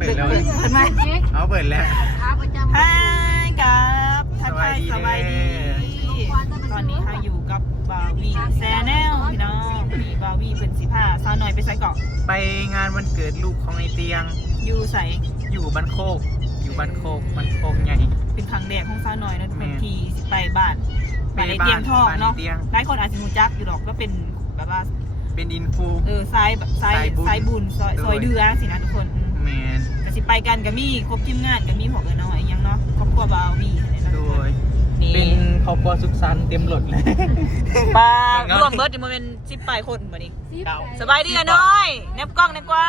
เปิดแล้ว เปิดไหม เอาเปิดแล้ว ฮัยกับทักทายสบายดีตอนนี้เราอยู่กับบาวีแซนแนลพี่น้องมีบาวีเป็นสิผ้าสาวหน่อยไปใส่เกาะ ไปงานวันเกิดลูกของไอเตียง อยู่ใส่ อยู่บ้านโคกบ้านโคกใหญ่ เป็นครั้งแรกของสาวหน่อยเนาะทุกคนที่สิไปบ้าน ไป ไอเตียงทองเนาะ บ้านไอ้เตียง หลายคนอาจจะรู้จักอยู่หรอกก็เป็นแบบว่า เป็นอินฟู สายบุญซอยเดือสินะทุกคน แมน ก็สิไปกันก็มีครบทีมงานก็มีหัวเกินน้อยยังเนาะครอบครัวบาวีเนี่ยนะ โดยเป็นครอบครัวสุขสันต์เต็มรถเลย ปลารวมเบิร์ดอยู่มาเป็น18 คนเหมือนนี้สบายดีอะน้อยแนบกล้องแนบกว่า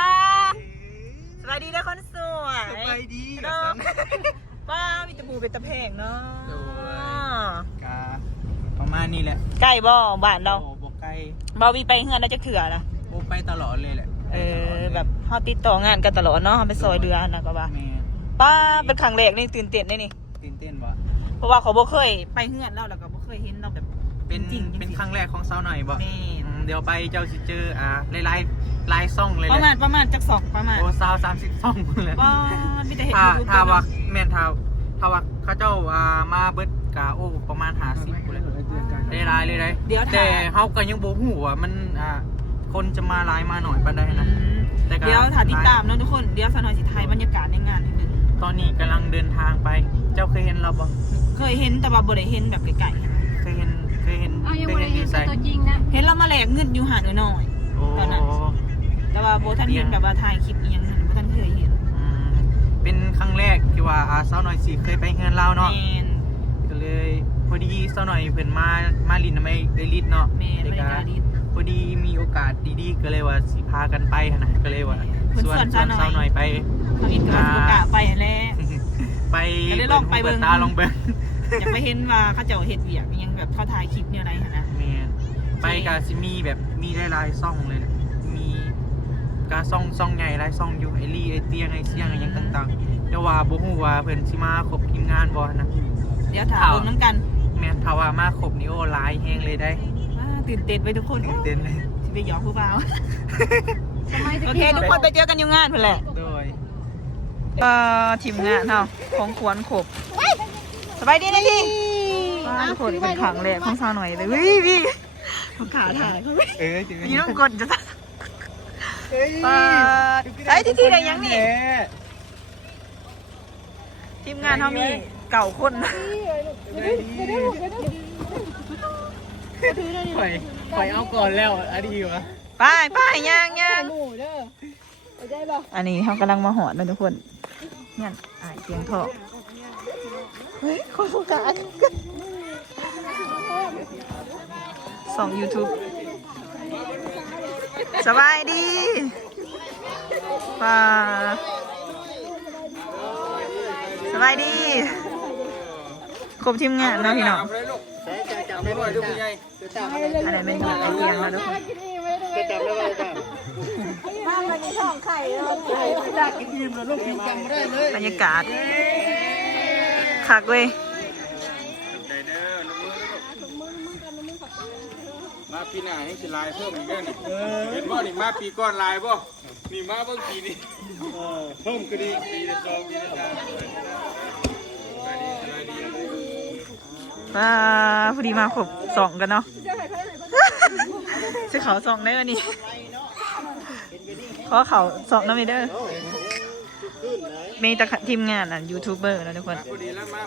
สบายดีนะคนสวย สบายดี เนาะป้ามีตะปูเป็นตะแพงเนาะ กาประมาณนี้แหละ ใกล้บ่บ้านเรา บอกไกล บาวีไปเฮือนแล้วจะเถื่อนะ โอ้ไปตลอดเลยแหละ แบบเฮาติดต่องานกันตลอดเนาะไปซอยเรือนะก็ว่า แมน ป้าเป็นครั้งแรกนี่ตื่นเต้นได้นี่ ตื่นเต้นวะ เพราะว่าเขาบ่เคยไปเฮือนแล้วก็บ่เคยเห็นเราแบบ เป็นครั้งแรกของสาวหน่อยบ่ แม่ เดี๋ยวไปเจ้าสิเจอหลายซ่องเลยแห ป ละ ระมาณจัก2ประมาณ โอ้30ซ่องเลย ป้ามีแต่เห็น ถ้าว่าแม่นถ้าว่าเขาเจ้ามาเบิดกะโอ้ประมาณ50พุ่นเลยได้หลายเลยได้ เดี๋ยว แต่เฮาก็ยังบ่ฮู้ว่ามันคนจะมาหลายมาหน่อยปานใดนะแต่ก็ เดี๋ยวถ่ายติดตามเนาะทุกคนเดี๋ยวสนอยสิไทยบรรยากาศในงานนิดนึง ตอนนี้กำลังเดินทางไป เจ้าเคยเห็นเราบ่ เคยเห็นแต่ว่าบ่ได้เห็นแบบไกลๆ เคยเห็นอยู่ไส ตัวจริงนะ เห็นเรามาแหลกเงินอยู่หาดหน่อย โอ้ ตอนนั้น แต่ว่าโบท่านเห็นแบบว่าถ่ายคลิปอีหยังนั่นโบท่านเคยเห็น เป็นครั้งแรกที่ว่าสาวหน่อยสิเคยไปเฮือนเราเนาะ แมน ก็เลยพอดีสาวหน่อยเพิ่นมาลินไม่ได้ลิดเนาะ แมนบรรยากาศดี พอดีมีโอกาสดีๆก็เลยว่าสิพากันไปหั่นนะก็เลยว่า เพิ่น ส่วน ส่วน สาวหน่อยไป เขาอินกับสุกะไปแล้ว ไป ก็เลยลองไปเบิ่ง ตาลองเบิ่ง อยากไปเห็นว่าเขาเจ้าเฮ็ดเวียกอิหยังแบบเขาถ่ายคลิปเนี่ยอะไรหั่นนะ แม่นไปก็สิมีแบบมีหลายๆซ่องเลยแหละมีกาซ่องใหญ่หลายซ่องอยู่ไอลี่ไอเตียงไอเสียงไอหยังต่างๆแต่ว่าบ่ฮู้ว่าเพิ่นสิมาครบทีมงานบ่นะ เดี๋ยวถามเบิ่งน้ำกัน แม่นถ้าว่ามาครบนี่โอ้หลายแฮงเลยได้ ตื่นเต้นไปทุกคน ตื่นเต้นเลย สิไปหยอกผู้บ่าวโอเคทุกคนไปเจอกันอยู่งานเพิ่นแหละ โดย ทีมงานเฮาของควรขบสบายดีนะพี่ทุกคนเป็นขังแรกของสาวหน่อยเลยพี่เขาขาถ่ายเขา จริง พี่ต้องกดจะไอ้ที่ไหนยังนี่ทีมงานเขามีเก่าคน ปล่อยเอาก่อนแล้วอดีวะ ไปย่างอันนี้เขากำลังมาหอดนะทุกคนเนี่ยเตียงทองเฮ้ยคนสงสารส่อง YouTube สบายดีป้าสบายดีครบทีมงานเนาะพี่น้องอันไหนเป็นไอเตียงนะทุกคนบรรยากาศคักเว้ย มาปีหน้าให้สิลายเพิ่มอีกแล้วนี่เห็นว่านี่มาปีก่อนลายบ่นี่มาเบิ่งปีนี้เพิ่มก็ดีปีละสองปีละสาม ป้าพอดีมาครบ2กันเนาะจะเขา2ได้วันนี้ขอเขา2นะไม่เด้อมีแต่ทีมงานยูทูบเบอร์นะทุกคน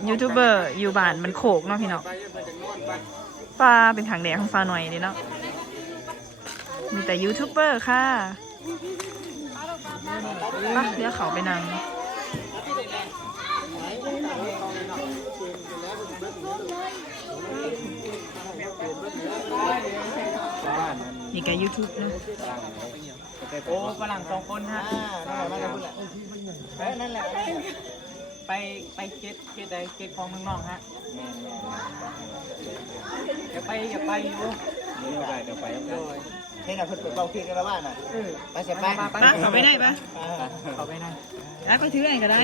ยูทูบเบอร์อยู่บ้านมันโขกเนาะพี่น้องป้าเป็นทางแดงของฟ้าหน่อยเลยเนาะมีแต่ยูทูบเบอร์ค่ะป้าเดี๋ยวเขาไปนั่งนี่ก็ยูทูบเนาะ โอ้ฝรั่ง2คนฮะนั่นแหละไปเก็ตใดเก็ตของน้องๆฮะอย่าไปอยู่ เดี๋ยวไป ให้หน่ะเพิ่นเปิดเบาเพียงกันแล้วว่าน่ะไปเสียไป ป้าเขาไปได้ปะ เขาไปได้ แล้วก็ถืออะไรก็ได้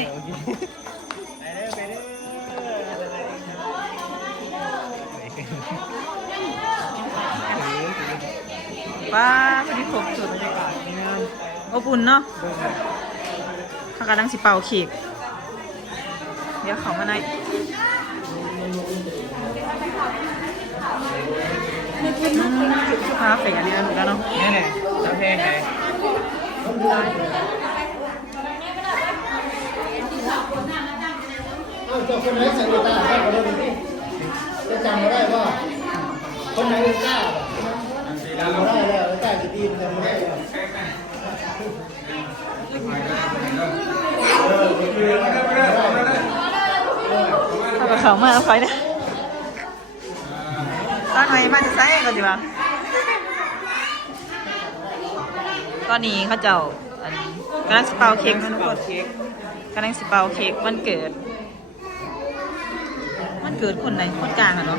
ป้าพอดีครบสุดบรรยากาศอบอุ่นเนาะเขาก กำลังสิเป่าเค้กเดี๋ยวเขามาในคาเฟ่อันนี้นะถูกแล้วเนาะ นี่แหละจะเพลงไหน เอ้าเจ้าคนไหนใส่ตาแค่กระโดดนี่จะจำไม่ได้ว่าคนไหนกล้าจำไม่ได้แล้วกล้าจะดีจำไม่ได้แล้วถ้าไปเขามาเอาไปนะตั้งไว้มาจะใส่ก่อนดีกว่าตอนนี้เขาเจ้ากำลังสเปาเค้กนะทุกคนกำลังสเปาเค้กวันเกิดคนไหนคนกลางอะเนาะ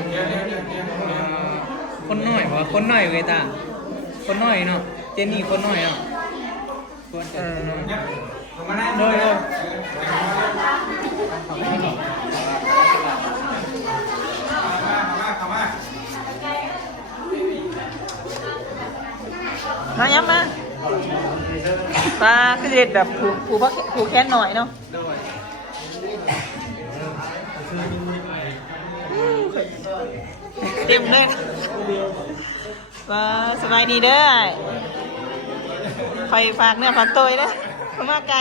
คนหน่อยวะคนหน่อยเวตาคนหน่อยเนาะเจนนี่คนหน่อยเนาะ มาได้ โดย เข้ามา มาย้ำมาปลาคือเด็ดแบบผูแค่หน่อยเนาะเต็มเลยปลาสบายดีเด้อคอยฝากเนื้อฝากตัวเด้อเขามาไกล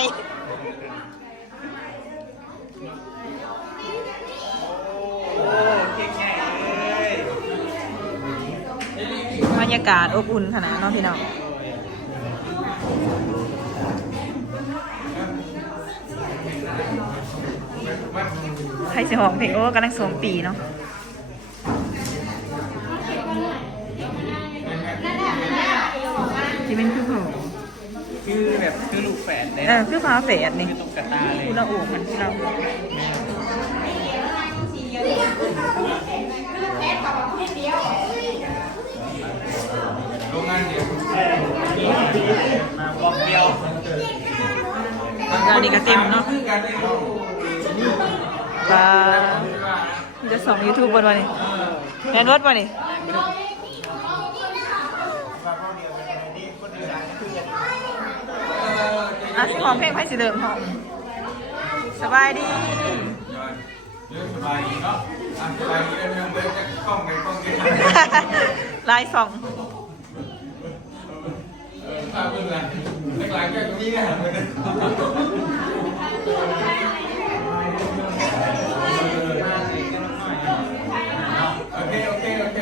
บรรยากาศอบอุ่นขนาดน้องพี่น้องใครสิหอมเพลงโอ้กำลังสวมปีเนาะที่เป็นคือเผา คือแบบคือลูกแฝดเลย คือฟ้าเฟดนี่ คือตุ๊กตาเลย คุณละโอกมันที่เรา โรงงานเดียว มาบอกเดียว งานนี้ก็เต็มเนาะ คือการเป็น ปลาจะส่งยูทูบบนวันนี้แอนวดวันนี้สิหอมเพลงไพ่สีเดิมหอมสบายดี เรื่องสบายดีเนาะสบายดีแล้วเรื่องจะกล้องกันกล้องกัน ลายสอง ถ้าเพื่อนหลังจากนี้นะโอเคโอเคโอเค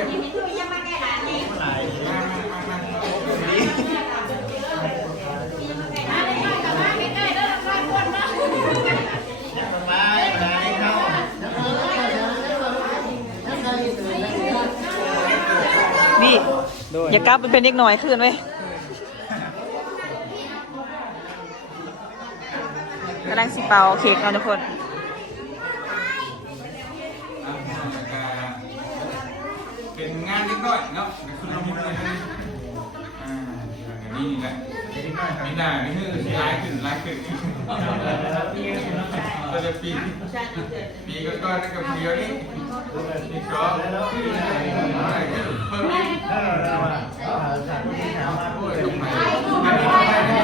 นี่อย่ากลับไปเป็นเด็กหน่อยขึ้นไหมกำลังสิเป่าเค้กเอาทุกคน เป็นงานนิดหน่อยเนาะคุณละมุนเลยนี่แหละไม่ได้ไม่คือร้ายขึ้นเราจะปีก็ได้กับเดียวนี่ปีก็เพิ่มอีกโอ้ยตรงไหนอันนี้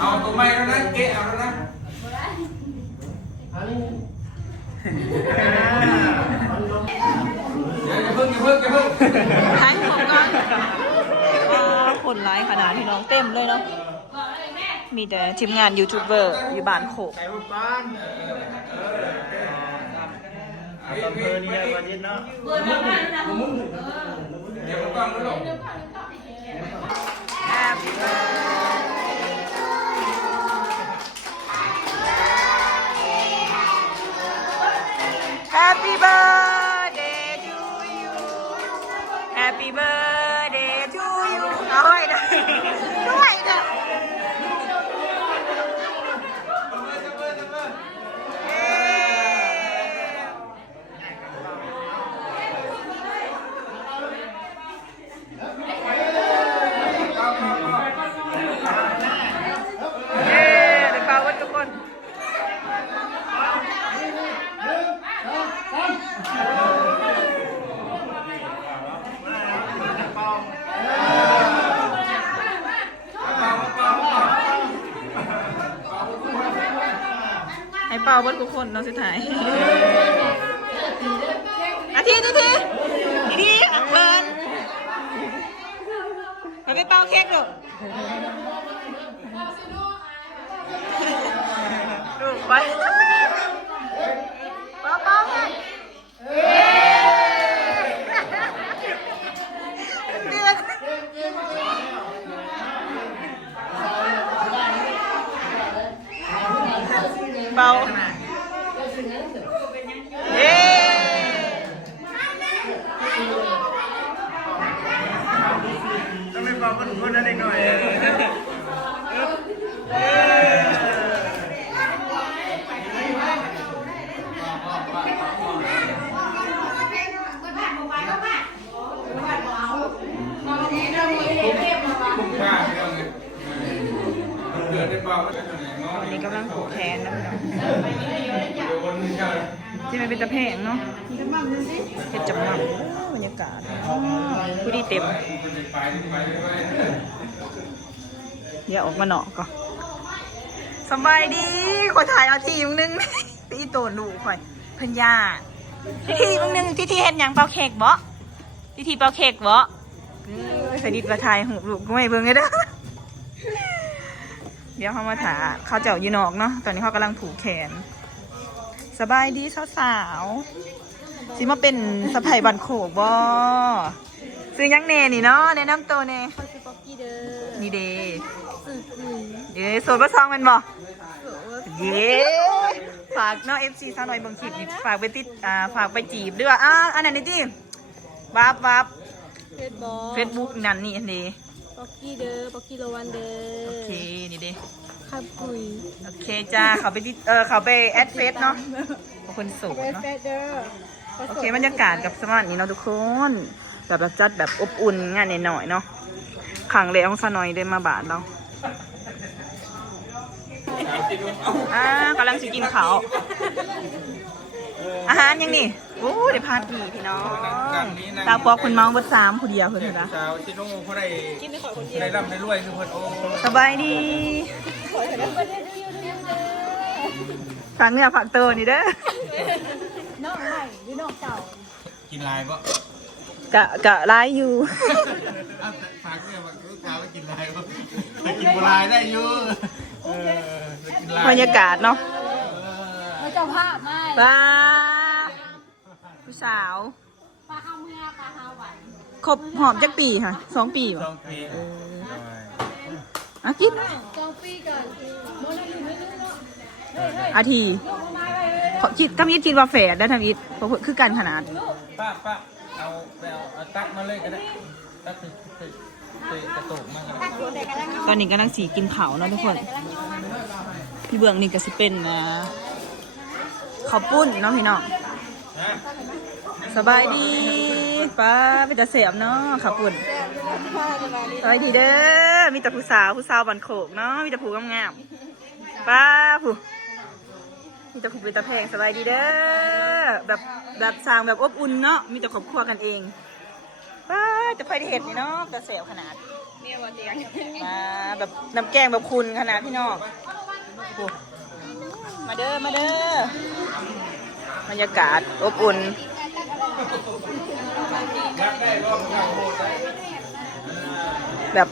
เอาตัวไม่แล้วนะเกะเอาแล้วนะอย่าเพิ่งท้ายผมก่อนคนร้ายขนาดที่น้องเต็มเลยเนาะมีแต่ทีมงานยูทูบเบอร์อยู่บ้านโขก ใส่บุญบ้านอำเภอนี่นะวันนี้เนาะ เดี๋ยวก่อนนะลูก Happy birthday to you Happy birthday to you เอาไว้นะด้วยนะเดี๋ยวเป่ากันทุกคน เป่าบนทุกคนเนาะสุดท้ายทีดีอักเบิร์นไปเป่าเค้กลูกลูกไปเป่าไงเป่าเย้ต้องไม่บอกคนนั้นหน่อยวันนี้กำลังผูกแขนนะที่มันเป็นตะแพงเนาะเป็นจังหวะบรรยากาศผู้ดีเต็มเดี๋ยวออกมาหนอกก่อนสบายดีขอถ่ายเอาทีมึงนึงตีโตนดูข่อยเพิ่นย่าทีมึงนึงที่เห็นยังเป่าเค้กบ่ที่เป่าเค้กบ่เคยดิบกระทายหูลูกก็ไม่เบิ่งเลยเด้อเดี๋ยวเขามาถาเขาเจ้าอยู่นอกเนาะตอนนี้เขากำลังผูกแขนสบายดีสาวๆสิมาเป็นสะใภ้บันโขกบ่ซื้อยังเน่นี่เนาะแนะนำตัวเน่นี่เด้เย้โซนประซองมันบ่เย้ฝากเนาะ FC ซะหน่อยเบิ่งคลิปนี่ฝากไปติดฝากไปจีบด้วยอันนั้นนี่ติวับเฟซบุ๊กนั่นนี่อันนี้ป๊อกกี้เด้อป๊อกกี้โลวันเด้อโอเคนี่เด้ขับคุยโอเคจ้าเขาไปติดเขาไปแอดเฟซเนาะคนโสดเนาะโอเคบรรยากาศกับสมาร์ทนี่เนาะทุกคนแบบจัดแบบอบอุ่นงานหน่อยๆเนาะขังเลยของซะหน่อยได้มาบาทเรากำลังจะกินเขาอาหารยังนี่โอ้เดี๋ยวพาทีพี่น้องตาปอกคุณเมาส์เบอร์3ผู้เดียวเพื่อนนะสาวชิโน่เขาได้ร่ำได้รวยคือเพื่อนโอ้สบายดีฝากเนื้อฝากตัวนี่เด้อน้องใหม่หรือน้องเก่ากินลายปะกะร้ายอยู่ ฝากเนี่ยฝากลูกค้าไปกินลายปะไปกินบัวลายได้อยู่บรรยากาศเนาะไม่เจ้าภาพไม่ป้าผู้สาวปลาข้าวเมื่อปลาข้าวหวานครบหอมจักปีค่ะ2 ปีป่ะ2 ปีกิน2 ปีก่อนโมนาอยู่ไม่รู้เนาะอาทีคิดทำอิดคิดว่าแฝดได้ทำอิดเพราะคือกันขนาดป้าเอาตักมาเลยก็ได้ตักไปกระตุกมากตอนนี้กำลังสีกินเผาเนาะทุกคนพี่เบื้องนี่ก็สิเป็นข้าวปุ้นเนาะพี่น้องสบายดีป้าเป็นตาเสียบเนาะข้าวปุ้นสบายดีเด้อมีแต่ผู้สาวบันโขกเนาะมีแต่ผู้งามๆป้าผู้มีแต่ผู้เป็นตาแพงสบายดีเด้อแบบสร้างแบบอบอุ่นเนาะมีแต่ครอบครัวกันเองป้าจะไปเห็ดนี่เนาะตาเสียบขนาดเนี่ยว่าเตียงแบบน้ำแกงแบบคุณขนาดพี่น้องมาเด้อบรรยากาศอบอุ่นแบบ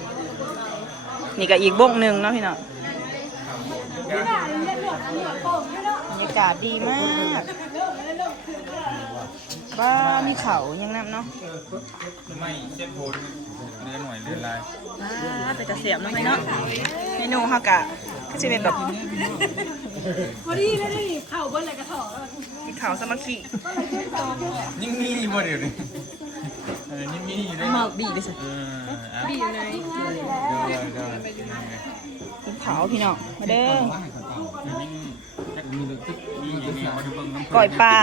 นี่ก็อีกบ้งหนึ่งเนาะพี่น้องบรรยากาศดีมากบ้านมีเขายังนั่นเนาะไม่เส้นโพนเนื้อหน่อยเนื้อลายไปจะเสียบเนาะพี่เนาะเมนูฮากะก็จะเป็นแบบพอดีเลยดิเข่าบนอะไรกระถอกินข้าวสามัคคียิ่งมีบ่เดี๋ยวนี้ยิ่งมีอยู่เลยหมอกดีเลยสิดีอยู่ไหนกินข้าวพี่น้องมาเด้อก่อยปลา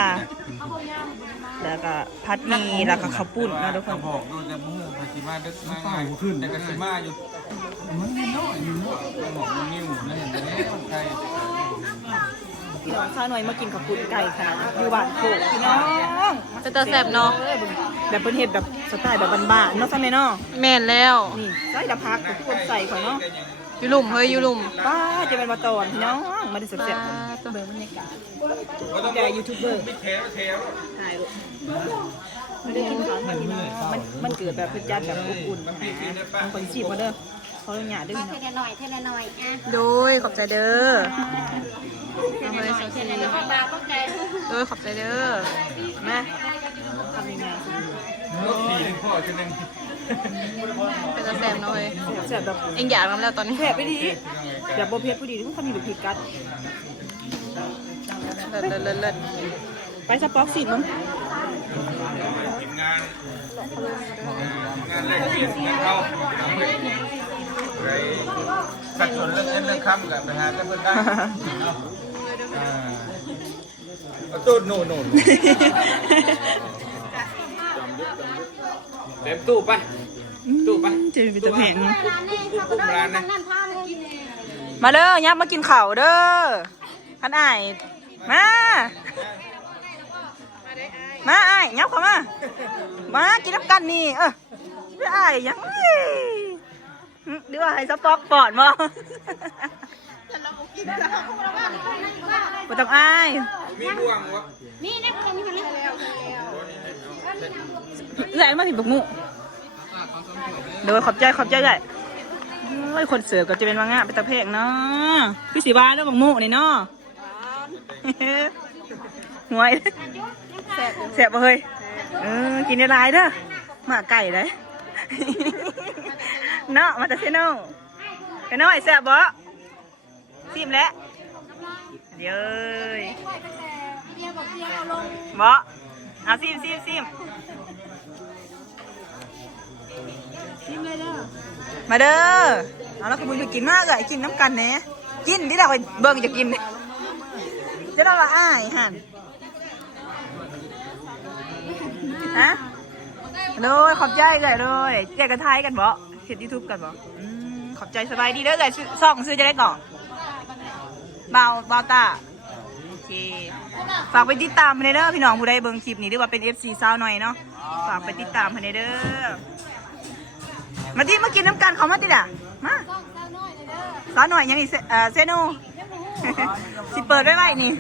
แล้วก็พัดมีแล้วก็ข้าวปุ้นนะทุกคนบอกดูจะมูภาษีมาดึกมาง่ายขึ้นแต่ก็สีมาอยู่มันน้อยอยู่เนาะบอกมันนิ่วนะเห็นไหมใช่พี่น้องข้าวหน่อยมากินข้าวปุ้นไก่ค่ะอยู่บ้านโขกพี่น้องเป็นตาแซ่บเนาะแบบเป็นเห็ดแบบสไตล์แบบบ้านๆเนาะใช่ไหมเนาะแม่นแล้วนี่ใส่ดาพักคนใส่ข่อยเนาะ อยู่หลุมเฮ้ยอยู่หลุมป้าจะเป็นมาตอนพี่น้องมาได้เสียบเบิ่งบรรยากาศแต่ยูทูบเบอร์ถ่ายรูปไม่ได้กินข้าวพี่น้องมันเกิดแบบพื้นจัดแบบอบอุ่นบางคนจีบมาเด้อเขาเลยหยาด้วย เทละหน่อยอ่ะ โดยขอบใจเด้อเอาเลยโซซีโดยขอบใจเด้อมาทำยังไง พ่อจะนึง เป็นตาแซมเนาะเฮ้ย แซ่บแบบ เอ็งอยากทำแล้วตอนนี้ แซ่บไปดีแบบบ่เผ็ดพอดีทุกคนมีแบบผิดกัด เลิศ ไปสปอกสิมั้ง ทีมงานแลกเปลี่ยนเงินเข้าไรสัดส่วนเรื่องค่ำกับไปหาเพื่อนได้ตูดโน่นเต็มตู้ไปตู้ไป จะเป็นตะแผง อุ้มร้านนะ มาเด้อยับมากินข้าวเด้อขันอ้ายมาอ้ายยับเข้ามากินน้ำกันนี่ไม่อ้ายยังเดี๋ยวให้สปอกปอดมั้งบ่ต้องอ้าย มีบ่วงวะ นี่นะคนนี้คนนี้ เอื้อยมาผิดบุกมุเดี๋ยวขอบใจใหญ่โอ้ยคนเสือก็จะเป็นว่างะเป็นตะเพกเนาะพี่สีบาเด้อบุกมุนี่เนาะหวยแสบบ่เฮ้ยกินได้หลายเด้อหมาไก่เลยเนาะมาแต่เซโน่ไปน้อยแสบบ่ซิมแล้วเดี๋ยวบ่เอาซิมมาเด้อเอาแล้วขบุญไปกินมากเลยกินน้ำกันแหน่กินที่เราไปเบิ่งจะกินจะได้ละอ้ายหันฮะโดยขอบใจเลยโดยแยกกันท้ายกันบ่เห็นยูทูบกันบ่ขอบใจสบายดีเด้อเลยซ่องซื้อจะได้ก่อนเบาตาโอเคฝากไปติดตามให้เด้อพี่น้องผู้ใดเบิ่งคลิปนี้หรือว่าเป็น FC สาวหน่อยเนาะฝากไปติดตามให้เด้อมากินน้ำกันเขามาติล่ะมาสาวหน่อยยังอีเซโนสิเปิดไว้นี่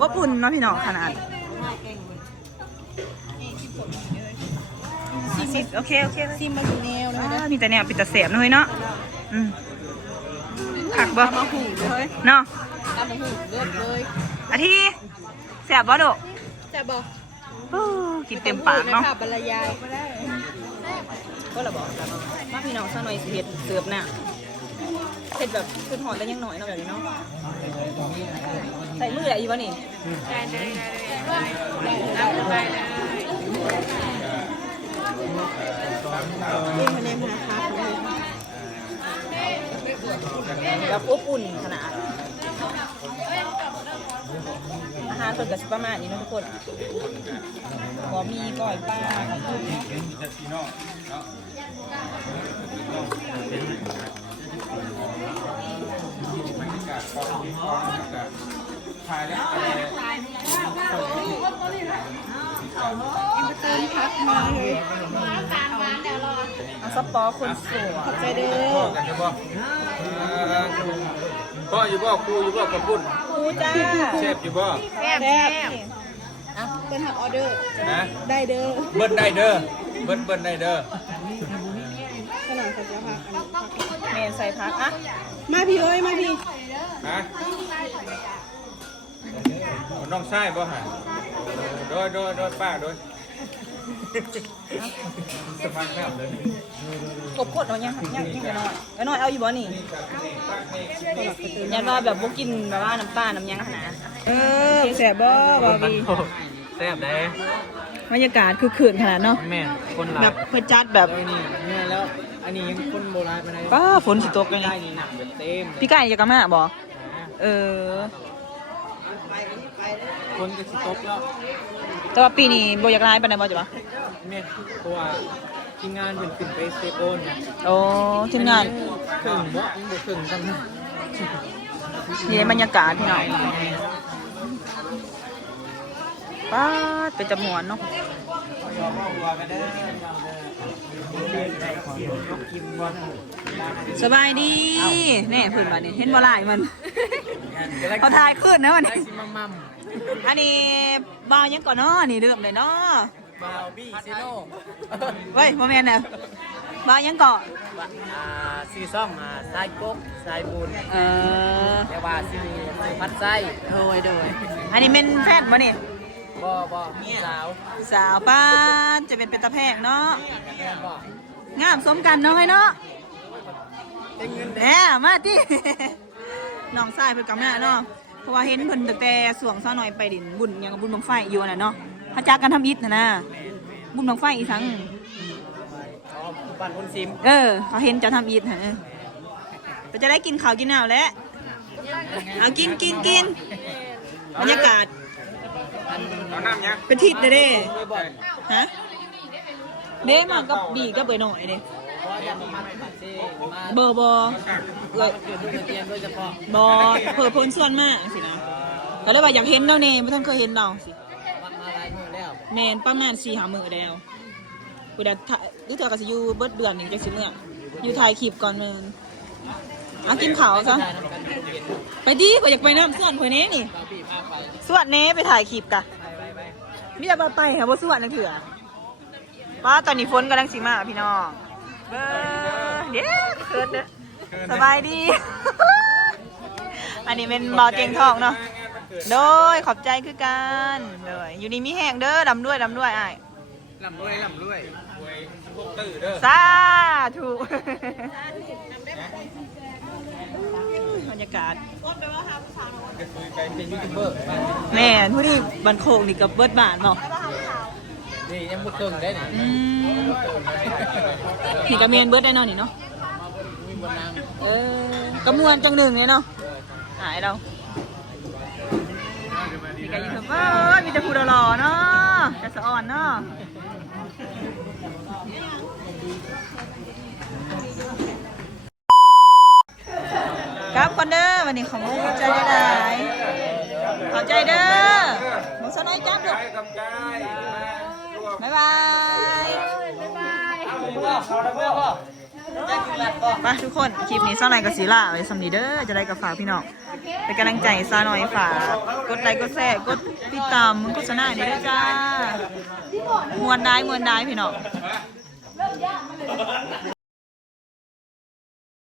ก็ปุ่นเนาะพี่น้องขนาดโอเคซิมมาดูแนวเลยมีแต่แนวปิดตาเสียบนะเฮ้ยเนาะผักบ่มาหูเลยเนาะมาหูเลือดเลยอาทิเสียบบ่ดุเสียบบ่กินเต็มปากเนาะบรรยายก็ระบอกมาพี่น้องซะหน่อยสิเห็ดเสิร์ฟน่ะเห็ดแบบคือหอมแต่ยังหน่อยเนาะแบบนี้เนาะใส่มืออะไรอยู่วะนี่แบบอบอุ่นขนาดอาหารเป็นกับซุปเปอร์มาร์เก็ตนี่นะทุกคนก็มีก้อยปลาถ่ายแล้วเอาซับปอคนสวยขอบใจเด้อ กันจะบอกพ่ออยู่บ่ครูอยู่บ่กับปุ่น ครูจ้า เชฟอยู่บ่ แซ่บเป็นหักออเดอร์ นะ ได้เด้อ เบิ้ลได้เด้อเบิ้ลได้เด้อ ขนาดใส่ผักเมนใส่ผักอ่ะ มาพี่เอ้ยมาพี่ ฮะน้องชายบ่ฮะโดยป้าโดยสมัครแล้วเลย กดเอายังไปหน่อยเอาอยู่บ่นี่ยันว่าแบบพวกกินแบบว่าน้ำตาลน้ำยังขนาดแซ่บบ่บาร์บี แซ่บได้ บรรยากาศคือขืนขนาดเนาะ แม่คนหลา แบ ย บเพื่อจัดแบบ นี่เนี่ยแล้วอันนี้ยังคนโบราณมาไหน ป้าฝนสิตกกัน ได้นี่หนักแบบเต็ม พี่ไก่จะกลับมาบ่เออ คนจะสิตกแล้ว แต่ว่าปีนี้บ่อยากร้ายปานใดบ่จ้ะปะ แม่เพราะว่าทีมงานเป็นขึ้นไปสเตปโอนเนี่ย โอ้ทีมงาน ครึ่งบ่ยังบ่ครึ่งกันนะ นี่บรรยากาศพี่น้องป้าเป็นจำนวนเนาะ สบายดีแน่เพิ่นบัดนี้เห็นบ่หลายมันเขาทายขึ้นนะมันอันนี้บ่าวยังก่อนเนาะนี่เริ่มเลยเนาะ บาวบี้ซิโน่ เว้ยบ่แม่นน่ะบ่าวยังก่อน ซีซ่องสายก๊กสายบุญ แต่ว่าซีพัดไส้ โดยอันนี้เป็นแฟนบ่นี่ บ่สาว สาวป้านจะเป็นตะแพงเนาะ แม่บ่ งามสมกันเนาะเนาะ เป็นเงิน แหมมาติ น้องชายเพิ่นกำหน้าเนาะเพราะว่าเห็นเพิ่นตั้งแต่สวงซะหน่อยไปดินบุญหยังกับบุญบังไฟอยู่น่ะเนาะเขาจักกันทำอิฐน่ะนะบุญบังไฟอีสัง บ้านคุณซิม เขาเห็นจะทำอิฐหั่นก็จะได้กินข้าวกินน้ำแล้วเอากินบรรยากาศ เอาน้ำยัง เป็นทิศเด้ฮะเด้มากับบีกับเบยหน่อยเด้ เพราะอย่างมันซีมา บเลย เกิดดูเตียงโดยเฉพาะ บอเผื่อพ้นส่วนมากสินะก็เลยว่าอยากเห็นเราเนี่ยไม่ท่านเคยเห็นเราสิ มาหลายมื้อแล้ว แมนประมาณ4-5 มื้อแล้วกูได้หรือเธอก็จะอยู่เบิดเดือนหนึ่งจะสิเมื่ออยู่ถ่ายคลิปก่อนแมนเอากินข้าวซะไปดิกูอยากไปน้ำส่วนเพื่อนเน่นี่ส่วนเน่ไปถ่ายคลิปกะมิจะไปค่ะว่าส่วนนั่นเถื่อป้าตอนนี้ฝนกำลังสิมาพี่น้องเบ้อเดี๋ยวเกิดเด้อสบายดี อันนี้เป็นบอเตียงทองเนาะโดยขอบใจคือกันเลยอยู่นี่มีแห้งเด้อดำด้วยอ้าย ลำรวยรวยพวกตื้อเด้อ สาธุบรรยากาศ เป็นยูทูบเบอร์ แม่นผู้ที่บันโคกนี่กับเบิดบานเนาะ นี่ยังบ่เกินได้นี่ นี่กับเมนเบิดได้เนาะนี่เนาะ มีบนนาง กระมวลจังหนึ่งเนี่ยเนาะหายเรานี่ก็ยูทูบเบอร์มีแต่ผู้หล่อๆเนาะจะสะอ่อนเนาะครับคนเด้อวันนี้ของมุกใจได้ขอบใจเด้อมุกสน้อยจับลูก กับใจ บ๊ายบายไปทุกคนคลิปนี้ซ่าหน่อยกับสีล่าไว้สำนีเด้อจะได้กับฝากพี่น้องเป็นกำลังใจซ่าหน่อยฝากกดไลค์กดแชร์กดติดตามมึงโฆษณาเด้อจ้ามวนได้พี่น้อง